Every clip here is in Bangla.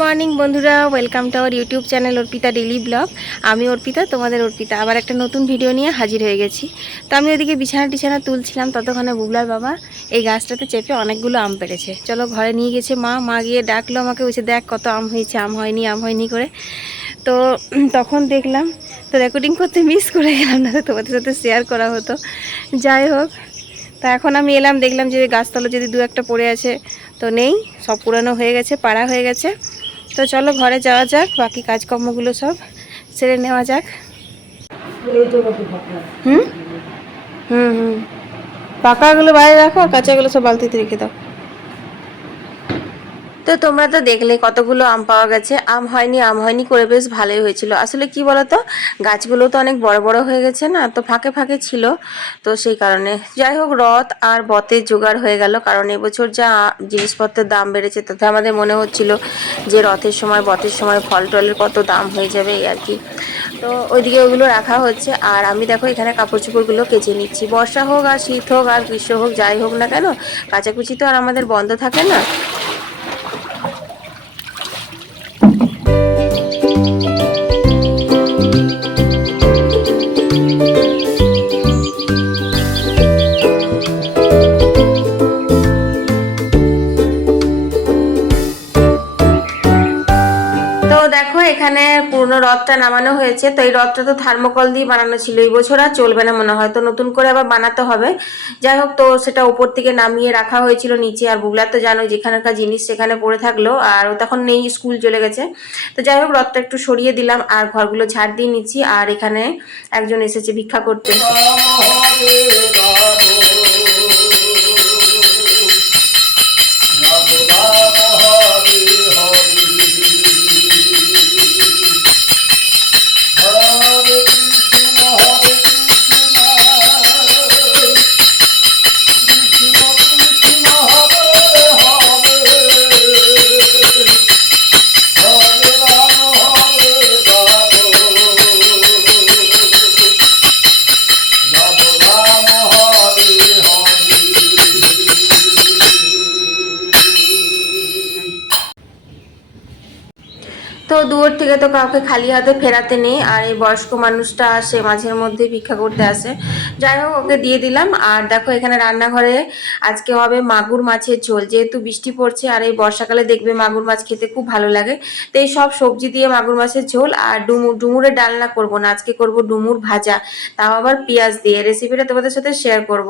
মর্নিং বন্ধুরা welcome to our YouTube channel Arpita daily blog আমি অর্পিতা, তোমাদের অর্পিতা। আবার একটা নতুন ভিডিও নিয়ে হাজির হয়ে গেছি। তো আমি ওদিকে বিছানা টিছানা তুলছিলাম, ততক্ষণে বুবলার বাবা এই গাছটাতে চেপে অনেকগুলো আম পেড়েছে। চলো ঘরে নিয়ে গেছে মা মা গিয়ে ডাকলো আমাকে, বলছে, দেখ কত আম হয়েছে, আম হয়নি আম হয়নি করে। তো তখন দেখলাম, তো রেকর্ডিং করতে মিস করে গেলাম না তোমাদের সাথে শেয়ার করা হতো। যাই হোক, তা এখন আমি এলাম, দেখলাম যে গাছতলা যদি দু একটা পড়ে আছে, তো নেই, সব পুরানো হয়ে গেছে, পাড়া হয়ে গেছে। তো চলো ঘরে যাওয়া যাক, বাকি কাজকর্মগুলো সব সেরে নেওয়া যাক। হুম? হুম হুম। পাকাগুলো বাইরে রাখো আর কাঁচাগুলো সব বালতিতে রেখে দাও। তো তোমরা তো দেখলে কতগুলো আম পাওয়া গেছে। আম হয়নি আম হয়নি করে বেশ ভালোই হয়েছিল। আসলে কি বলতো, গাছগুলো তো অনেক বড় বড় হয়ে গেছে না, তো ফাঁকে ফাঁকে ছিল। তো সেই কারণে যাই হোক, রথ আর বতের জোগাড় হয়ে গেল, কারণ এবছর যা জিনিসপত্রের দাম বেড়েছে, তাতে আমাদের মনে হচ্ছিল যে রথের সময় বতের সময় ফল টলের কত দাম হয়ে যাবে আর কি। তো ওইদিকে ওগুলো রাখা হচ্ছে, আর আমি দেখো এখানে কাপড় চোপড়গুলো কেচে নিচ্ছি। বর্ষা হোক আর শীত হোক আর গ্রীষ্ম হোক, যাই হোক না কেন, কাচাকুচি তো আর আমাদের বন্ধ থাকে না। এখানে পুরনো রথটা নামানো হয়েছে, তো এই রথটা তো থার্মোকল দিয়ে বানানো ছিল। এই বছর আর চলবে না মনে হয়, তো নতুন করে আবার বানাতে হবে। যাই হোক, তো সেটা উপর থেকে নামিয়ে রাখা হয়েছিল নিচে। আর বুগলা তো জানো যেখানকার জিনিস সেখানে পড়ে থাকল, আর ও তখন নেই, স্কুল চলে গেছে। তো যাই হোক রথটা একটু সরিয়ে দিলাম, আর ঘরগুলো ঝাড় দিয়ে নিচ্ছি। আর এখানে একজন এসেছে ভিক্ষা করতে। দূর থেকে তো কাউকে খালি হাতে ফেরাতে নেই, আর এই বয়স্ক মানুষটা আসে মাঝের মধ্যে ভিক্ষা করতে আসে। যাই হোক, ওকে দিয়ে দিলাম। আর দেখো, এখানে রান্নাঘরে আজকে হবে মাগুর মাছের ঝোল। যেহেতু বৃষ্টি পড়ছে, আর এই বর্ষাকালে দেখবে মাগুর মাছ খেতে খুব ভালো লাগে। তো এই সব সবজি দিয়ে মাগুর মাছের ঝোল, আর ডুমুর, ডুমুরের ডালনা করব না। আজকে করব ডুমুর ভাজা। তাও আবার পেঁয়াজ দিয়ে। রেসিপিটা তোমাদের সাথে শেয়ার করব।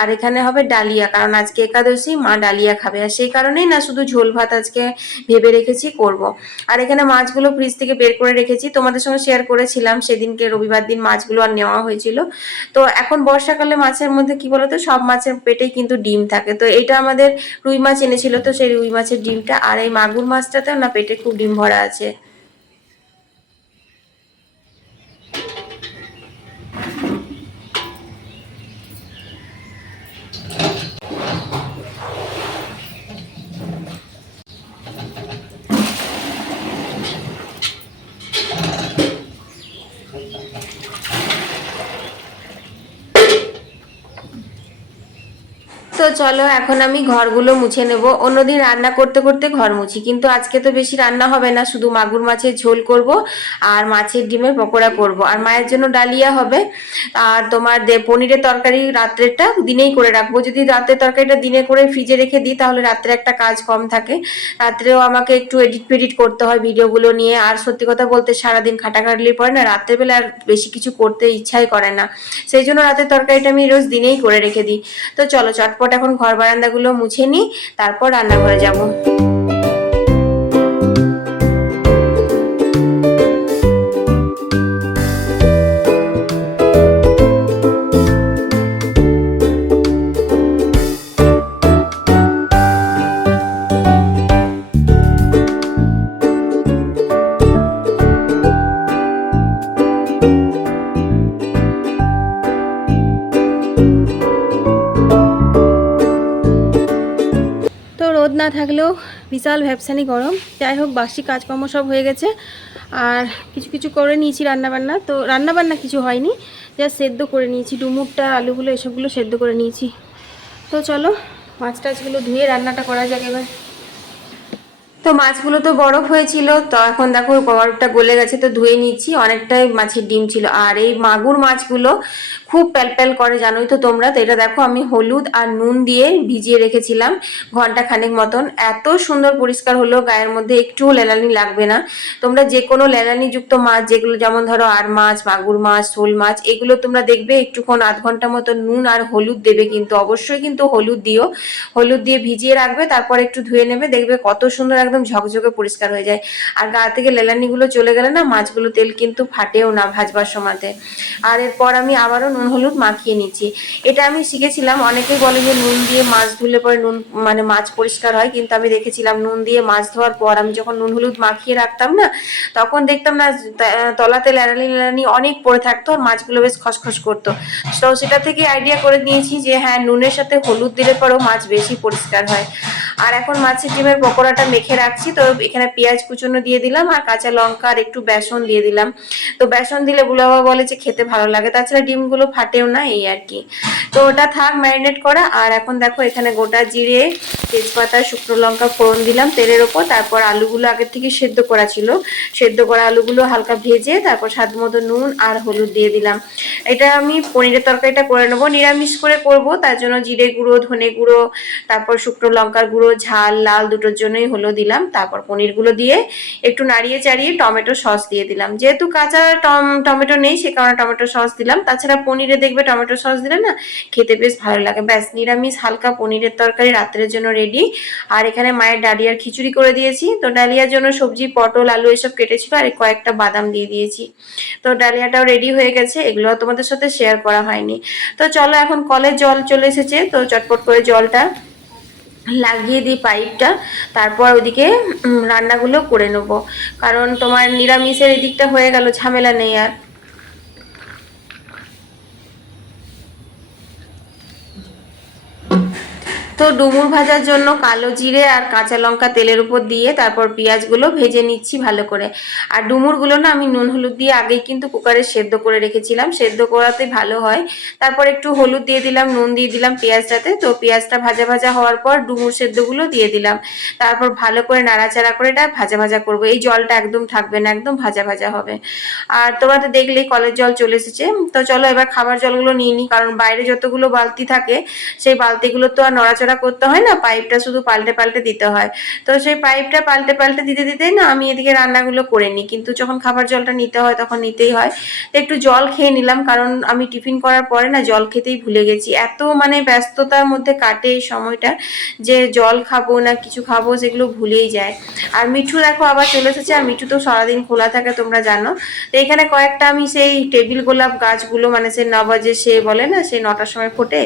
আর এখানে হবে ডালিয়া, কারণ আজকে একাদশী, মা ডালিয়া খাবে। আর সেই কারণেই না, শুধু ঝোল ভাত আজকে ভেবে রেখেছি করব। আর এখানে মাছগুলো ফ্রিজ থেকে বের করে রেখেছি। তোমাদের সঙ্গে শেয়ার করেছিলাম, সেদিনকে রবিবার দিন মাছগুলো আর নেওয়া হয়েছিল। তো এখন বর্ষাকালে মাছের মধ্যে কি বলতো, সব মাছের পেটেই কিন্তু ডিম থাকে। তো এটা আমাদের রুই মাছ এনেছিল, তো সেই রুই মাছের ডিমটা। আর এই মাগুর মাছটাতেও না পেটে খুব ডিম ভরা আছে। 頑張れ。তো চলো, এখন আমি ঘরগুলো মুছে নেব। অন্যদিন রান্না করতে করতে ঘর মুছি, কিন্তু আজকে তো বেশি রান্না হবে না, শুধু মাগুর মাছের ঝোল করব আর মাছের ডিমের পকোড়া করব। আর মায়ের জন্য ডালিয়া হবে, আর তোমার পনিরের তরকারি রাত্রেরটা দিনেই করে রাখব। যদি রাতের তরকারিটা দিনে করে ফ্রিজে রেখে দিই, তাহলে রাত্রে একটা কাজ কম থাকে। রাত্রেও আমাকে একটু এডিট ফেডিট করতে হয় ভিডিওগুলো নিয়ে, আর সত্যি কথা বলতে সারাদিন খাটাখাটলি পরে না, রাত্রেবেলা আর বেশি কিছু করতে ইচ্ছাই করে না। সেই জন্য রাতের তরকারিটা আমি রোজ দিনেই করে রেখে দিই। তো চলো, চটপট এখন ঘর বারান্দাগুলো মুছে নিই তারপর রান্নাঘরে যাব। বিশাল ভ্যাপসানি গরম। যাই হোক, বাসি কাজকর্ম সব হয়ে গেছে। আর কিছু কিছু করে নিয়েছি রান্নাবান্না। তো রান্নাবান্না কিছু হয়নি যা সেদ্ধ করে নিয়েছি। ডুমুরটা, আলুগুলো, এসবগুলো সেদ্ধ করে নিয়েছি। তো চলো, মাছ টাছগুলো ধুয়ে রান্নাটা করা যাক এবার। তো মাছগুলো তো বরফ হয়েছিল, তো এখন দেখো বরফটা গলে গেছে, তো ধুয়ে নিচ্ছি। অনেকটাই মাছের ডিম ছিল। আর এই মাগুর মাছগুলো খুব প্যালপ্যাল করে, জানোই তো তোমরা। তো এটা দেখো, আমি হলুদ আর নুন দিয়ে ভিজিয়ে রেখেছিলাম ঘণ্টা খানেক মতন। এত সুন্দর পরিষ্কার হলো, গায়ের মধ্যে একটুও লেলানি লাগবে না। তোমরা যে কোনো লেলানিযুক্ত মাছ, যেগুলো যেমন ধরো আর মাছ, মাগুর মাছ, শোল মাছ, এগুলো তোমরা দেখবে একটুক্ষণ আধ ঘণ্টা মতো নুন আর হলুদ দেবে কিন্তু, অবশ্যই কিন্তু হলুদ দিও। হলুদ দিয়ে ভিজিয়ে রাখবে, তারপর একটু ধুয়ে নেবে, দেখবে কত সুন্দর একদম ঝকঝকে পরিষ্কার হয়ে যায়। আর গা থেকে লেলানিগুলো চলে গেলে না, মাছগুলো তেল কিন্তু ফাটেও না ভাজবার সময়তে। আর এরপর আমি আবারও নুন হলুদ মাখিয়ে নিচ্ছি। এটা আমি শিখেছিলাম, অনেকেই বলে যে নুন দিয়ে মাছ ধুলে পরে নুন মানে মাছ পরিষ্কার হয়, কিন্তু আমি দেখেছিলাম নুন দিয়ে মাছ ধোয়ার পর আমি যখন নুন হলুদ মাখিয়ে রাখতাম না, তখন দেখতাম না তলাতে লেরানি লেরানি অনেক পড়ে থাকতো আর মাছগুলো বেশ খসখস করতো। তো সেটা থেকে আইডিয়া করে নিয়েছি যে হ্যাঁ নুনের সাথে হলুদ দিলে পরেও মাছ বেশি পরিষ্কার হয়। আর এখন মাছের ডিমের পকোড়াটা মেখে রাখছি, তো এখানে পেঁয়াজ কুচুনো দিয়ে দিলাম আর কাঁচা লঙ্কা আর একটু বেসন দিয়ে দিলাম। তো বেসন দিলে বুলাবা বলে যে খেতে ভালো লাগে, তাছাড়া ডিমগুলো ফাটেও না, এই আর কি। তো ওটা থাক ম্যারিনেট করা। আর এখন দেখো, এখানে গোটা জিরে, তেজপাতা, শুকনো লঙ্কা ফোড়ন দিলাম তেলের ওপর। তারপর আলুগুলো আগের থেকে সেদ্ধ করা ছিল। সেদ্ধ করা আলুগুলো হালকা ভেজে, তারপর স্বাদ মতো নুন আর হলুদ দিয়ে দিলাম। এটা আমি পনিরের তরকারিটা করে নেব। নিরামিষ করে করব, তার জন্য জিরে গুঁড়ো, ধনে গুঁড়ো, তারপর শুকনো লঙ্কার গুঁড়ো, ঝাল, লাল দুটোর জন্যই হলো দিলাম। তারপর পনিরগুলো দিয়ে একটু নাড়িয়ে চাড়িয়ে টমেটো সস দিয়ে দিলাম। যেহেতু কাঁচা টম, টমেটো নেই, সে কারণে টমেটো সস দিলাম। তাছাড়া পনিরে দেখবে টমেটো সস দিলে না খেতে বেশ ভালো লাগে। ব্যাস, নিরামিষ হালকা পনিরের তরকারি রাত্রের জন্য রেডি আর এখানে মায়ের ডালিয়ার খিচুড়ি করে দিয়েছি। তো ডালিয়ার জন্য সবজি, পটল, আলু এসব কেটেছিল আর কয়েকটা বাদাম দিয়ে দিয়েছি। তো ডালিয়াটাও রেডি হয়ে গেছে। এগুলো তোমাদের সাথে শেয়ার করা হয়নি। তো চলো এখন কলের জল চলে এসেছে। তো চটপট করে জলটা লাগিয়ে দিই পাইপটা। তারপর ওদিকে রান্নাগুলো করে নেব। কারণ তোমার নিরামিষের এদিকটা হয়ে গেল, ঝামেলা নেই আর। তো ডুমুর ভাজার জন্য কালো জিরে আর কাঁচা লঙ্কা তেলের উপর দিয়ে তারপর পেঁয়াজগুলো ভেজে নিচ্ছি ভালো করে। আর ডুমুরগুলো না আমি নুন হলুদ দিয়ে আগেই কিন্তু কুকারে সেদ্ধ করে রেখেছিলাম। সেদ্ধ করাতে ভালো হয়। তারপর একটু হলুদ দিয়ে দিলাম, নুন দিয়ে দিলাম পেঁয়াজটাতে। তো পেঁয়াজটা ভাজা ভাজা হওয়ার পর ডুমুর সেদ্ধগুলো দিয়ে দিলাম। তারপর ভালো করে নাড়াচাড়া করে এটা ভাজা ভাজা করব। এই জলটা একদম থাকবে না, একদম ভাজা ভাজা হবে। আর তোমরা তো দেখলেই কলের জল চলে এসেছে। তো চলো এবার খাবার জলগুলো নিয়ে নিই, কারণ বাইরে যতগুলো বালতি থাকে, সেই বালতিগুলো তো আর নড়াচড়া করতে হয় না, পাইপটা শুধু পাল্টে পাল্টে দিতে হয়। তো সেই পাইপটা পাল্টে পাল্টে দিতে দিতেই না আমি এদিকে রান্নাগুলো করে নিই। কিন্তু যখন খাবার জলটা নিতে হয় তখন নিতেই হয়। তো একটু জল খেয়ে নিলাম, কারণ আমি টিফিন করার পরে না জল খেতেই ভুলে গেছি। এত মানে ব্যস্ততার মধ্যে কাটে এই সময়টা যে জল খাব না কিছু খাব সেগুলো ভুলেই যায়। আর মিঠু দেখো আবার চলে এসেছে, আর মিঠু তো সারাদিন খোলা থাকে তোমরা জানো। তো এখানে কয়েকটা আমি সেই টেবিল গোলাপ গাছগুলো মানে সে নবাজে সে বলে না সেই নটার সময় ফোটে,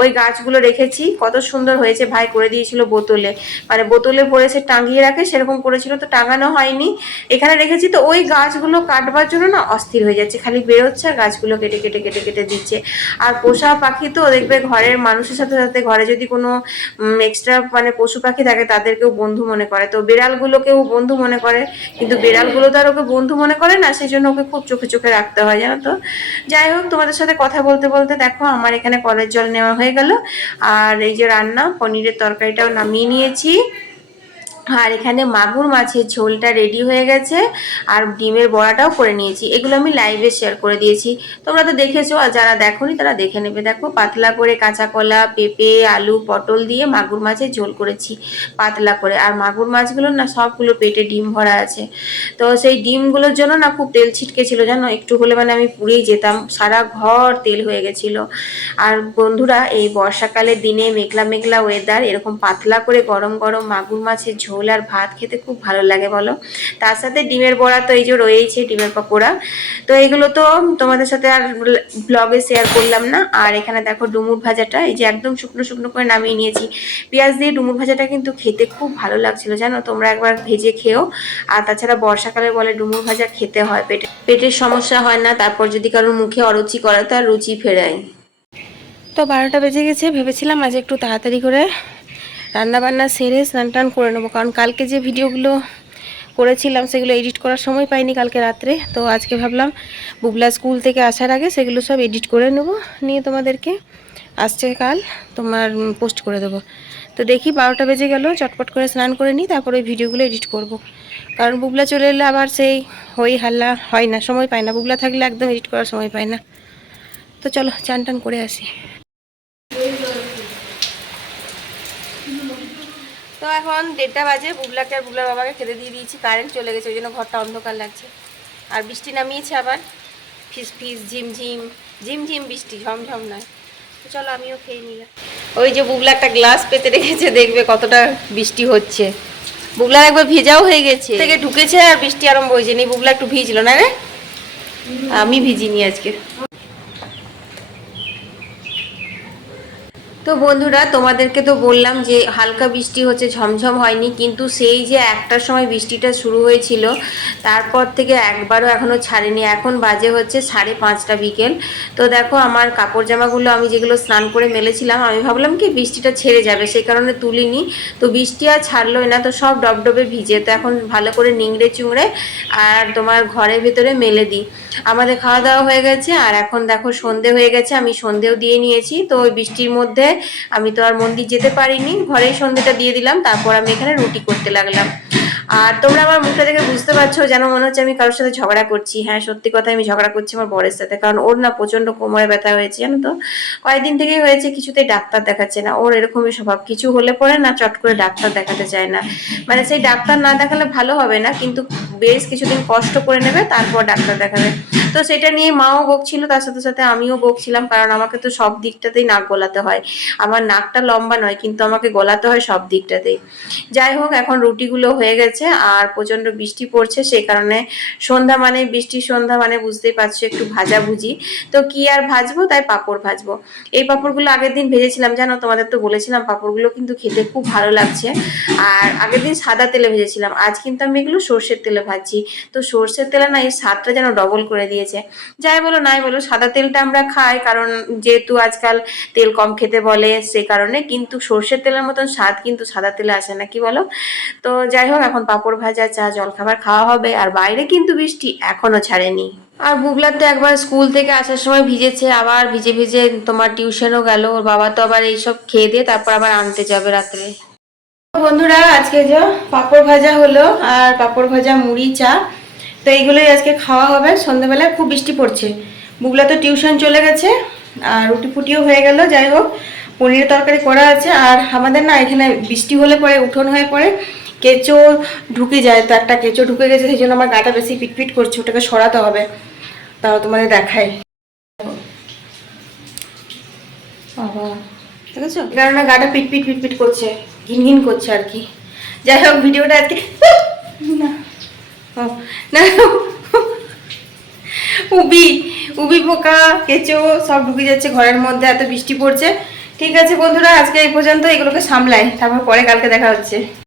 ওই গাছগুলো রেখেছি। কত সুন্দর হয়েছে, ভাই করে দিয়েছিল বোতলে। মানে বোতলে ভরেছে টাঙিয়ে রাখে, সেরকম করেছিল, তো টাঙানো হয়নি। এখানে রেখেছি তো, ওই গাছগুলো কাটবার জন্য না অস্থির হয়ে যাচ্ছে, খালি বেরোচ্ছে আর গাছগুলো কেটে কেটে কেটে কেটে দিচ্ছে। আর পোষা পাখি তো, দেখবে ঘরের মানুষের সাথে সাথে ঘরে যদি কোনো এক্সট্রা মানে পশু পাখি থাকে, তাদেরকেও বন্ধু মনে করে। তো বিড়ালগুলোকেও বন্ধু মনে করে, কিন্তু বিড়ালগুলো তো আর ওকে বন্ধু মনে করে না সেই জন্য ওকে খুব চোখে চোখে রাখতে হয়, জানো তো? যাই হোক, তোমাদের সাথে কথা বলতে বলতে দেখো, আমার এখানে কলের জল নেওয়া হয়ে গেল। আর এই যে রান্না পনিরের তরকারিটাও নামিয়ে নিয়েছি। আর এখানে মাগুর মাছের ঝোলটা রেডি হয়ে গেছে। আর ডিমের বড়াটাও করে নিয়েছি। এগুলো আমি লাইভে শেয়ার করে দিয়েছি। তোমরা তো দেখেছ, আর যারা দেখোনি তারা দেখে নেবে। দেখো, পাতলা করে কাঁচা কলা, পেঁপে, আলু, পটল দিয়ে মাগুর মাছের ঝোল করেছি পাতলা করে। আর মাগুর মাছগুলো না সবগুলো পেটে ডিম ভরা আছে। তো সেই ডিমগুলোর জন্য না খুব তেল ছিটকে ছিল, জানো? একটু হলে মানে আমি পুড়েই যেতাম। সারা ঘর তেল হয়ে গেছিল। আর বন্ধুরা, এই বর্ষাকালের দিনে মেঘলা মেঘলা ওয়েদার এরকম পাতলা করে গরম গরম মাগুর মাছের ঝোল আর ভাত খেতে খুব ভালো লাগে বলো। তার সাথে ডিমের বড়া তো এই যে রয়েছে ডিমের পকোড়া। তো এগুলো তো তোমাদের সাথে আর ব্লগে শেয়ার করলাম না। আর এখানে দেখো ডুমুর ভাজাটা, এই যে একদম শুকনো শুকনো করে নামিয়ে নিয়েছি। পেঁয়াজ দিয়ে ডুমুর ভাজাটা কিন্তু খেতে খুব ভালো লাগছিল, জানো? তোমরা একবার ভেজে খেও। আর তাছাড়া বর্ষাকালে বলে ডুমুর ভাজা খেতে হয়, পেটে, পেটের সমস্যা হয় না। তারপর যদি কারোর মুখে অরুচি করে, তার রুচি ফেরায়। তো বারোটা বেজে গেছে, ভেবেছিলাম আজ একটু তাড়াতাড়ি করে রান্না বান্না সেরে স্নান টান করে নেব। কারণ কালকে যে ভিডিওগুলো করেছিলাম, সেগুলো এডিট করার সময় পাইনি কালকে রাত্রে। তো আজকে ভাবলাম, বুবলা স্কুল থেকে আসার আগে সেগুলো সব এডিট করে নেব, নিয়ে তোমাদেরকে আসছে কাল তোমার পোস্ট করে দেবো। তো দেখি বারোটা বেজে গেল, চটপট করে স্নান করে নিই, তারপরে ওই ভিডিওগুলো এডিট করব। কারণ বুবলা চলে এলে আবার সেই হই হাল্লা হয় না, সময় পায় না। বুবলা থাকলে একদম এডিট করার সময় পায় না। তো চলো, চান টান করে আসি। তো এখন দেড়টা বাজে, বুবলাকে আর বুবলার বাবাকে খেতে দিয়ে দিয়েছি, কারেন্ট চলে গেছে, ওই জন্য ঘরটা অন্ধকার লাগছে। আর বৃষ্টি নামিয়েছে আবার, ফিস ফিস ঝিমঝিম ঝিমঝিম বৃষ্টি, ঝমঝম নয়। তো চলো আমিও খেয়ে নিলাম ওই যে বুবলা একটা গ্লাস পেতে রেখেছে, দেখবে কতটা বৃষ্টি হচ্ছে। বুবলার একবার ভেজাও হয়ে গেছে। থেকে ঢুকেছে আর বৃষ্টি আরম্ভ হয়েছে। নি, বুবলা একটু ভিজলো না রে? আমি ভিজিনি আজকে। তো বন্ধুরা, তোমাদেরকে তো বললাম যে হালকা বৃষ্টি হচ্ছে, ঝমঝম হয়নি, কিন্তু সেই যে একটার সময় বৃষ্টিটা শুরু হয়েছিল, তারপর থেকে একবারও এখনও ছাড়েনি। এখন বাজে হচ্ছে সাড়ে পাঁচটা বিকেল। তো দেখো, আমার কাপড় জামাগুলো আমি যেগুলো স্নান করে মেলেছিলাম, আমি ভাবলাম কি বৃষ্টিটা ছেড়ে যাবে, সেই কারণে তুলিনি। তো বৃষ্টি আর ছাড়লোই না, তো সব ডবডবে ভিজে। তো এখন ভালো করে নিংড়ে চুংড়ে আর তোমার ঘরের ভেতরে মেলে দিই। আমাদের খাওয়া দাওয়া হয়ে গেছে, আর এখন দেখো সন্ধে হয়ে গেছে, আমি সন্ধেও দিয়ে নিয়েছি। তো ওই বৃষ্টির মধ্যে আমি তো আর মন্দির যেতে পারিনি। ঘরেই সন্ধেটা দিয়ে দিলাম, তারপর আমি এখানে রুটি করতে লাগলাম। আর তোমরা আমার মুখটা দেখে বুঝতে পারছ যেন মনে হচ্ছে আমি কারোর সাথে ঝগড়া করছি। হ্যাঁ সত্যি কথা আমি ঝগড়া করছি আমার বরের সাথে, কারণ ওর না প্রচণ্ড কোমরে ব্যথা হয়েছে, জানো তো? কয়েকদিন থেকেই হয়েছে, কিছুতেই ডাক্তার দেখাচ্ছে না। ওর এরকমই স্বভাব। কিছু হলে পরে না চট করে ডাক্তার দেখাতে চায় না। মানে সেই ডাক্তার না দেখালে ভালো হবে না, কিন্তু বেশ কিছুদিন কষ্ট করে নেবে, তারপর ডাক্তার দেখাবে। তো সেটা নিয়ে মাও বকছিল, তার সাথে সাথে আমিও বকছিলাম, কারণ আমাকে তো সব দিকটাতেই নাক গলাতে হয়। আমার নাকটা লম্বা নয়, কিন্তু আমাকে গলাতে হয় সব দিকটাতেই। যাই হোক, এখন রুটিগুলো হয়ে গেছে। আর প্রচণ্ড বৃষ্টি পড়ছে, সেই কারণে সন্ধ্যা মানে বৃষ্টি সন্ধ্যা মানে বুঝতেই পারছ একটু ভাজা ভুজি তো কি আর ভাজবো? তাই পাঁপড় ভাজবো। এই পাঁপড়গুলো আগের দিন ভেজেছিলাম, জানো তোমাদের তো বলেছিলাম, পাঁপড়গুলো কিন্তু খেতে খুব ভালো লাগছে। আর আগের দিন সাদা তেলে ভেজেছিলাম, আজ কিন্তু আমি এগুলো সর্ষের তেলে ভাজছি। তো সর্ষের তেলে না, এই স্বাদটা যেন ডবল করে দিয়েছে। যাই বলো, নাই বলো, সাদা তেলটা আমরা খাই, কারণ যেহেতু আজকাল তেল কম খেতে বলে, সে কারণে কিন্তু সর্ষের তেলের মতন স্বাদ কিন্তু সাদা তেলে আসে না, কি বলো? তো যাই হোক, এখন পাঁপড় ভাজা, চা, জলখাবার খাওয়া হবে আর বাইরে কিন্তু বৃষ্টি এখনও ছাড়েনি। আর বুবলার তো একবার স্কুল থেকে আসার সময় ভিজেছে, আবার ভিজে ভিজে তোমার টিউশনও গেল, ওর বাবা তো আবার এইসব খেয়ে দিয়ে তারপর আবার আনতে যাবে রাত্রে। বন্ধুরা, আজকে যে পাঁপড় ভাজা হলো আর পাঁপড় ভাজা মুড়ি, চা, তো এইগুলোই আজকে খাওয়া হবে। সন্ধ্যাবেলায় খুব বৃষ্টি পড়ছে। বুগলা তো টিউশন চলে গেছে, আর রুটি ফুটিও হয়ে গেল, যাই হোক, পনিরের তরকারি করা আছে। আর আমাদের না এখানে বৃষ্টি হলে পরে, উঠোন হয়ে পড়ে। কেঁচো ঢুকে যায় তো একটা কেঁচো ঢুকে গেছে, সেই জন্য আমার গাটা বেশি পিটপিট করছে, ওটাকে সরাতে হবে। তাও তোমাদের বাবা, দেখেছ? এই কারণে গাটা পিটপিট পিটপিট করছে ঘিন ঘিন করছে আর কি। যাই হোক, ভিডিওটা আজকে না। উবি উবি পোকা, কেঁচো সব ঢুকে যাচ্ছে ঘরের মধ্যে, এত বৃষ্টি পড়ছে। ঠিক আছে বন্ধুরা, আজকে এই পর্যন্ত এগুলোকে সামলাই, তারপর পরে কালকে দেখা হচ্ছে।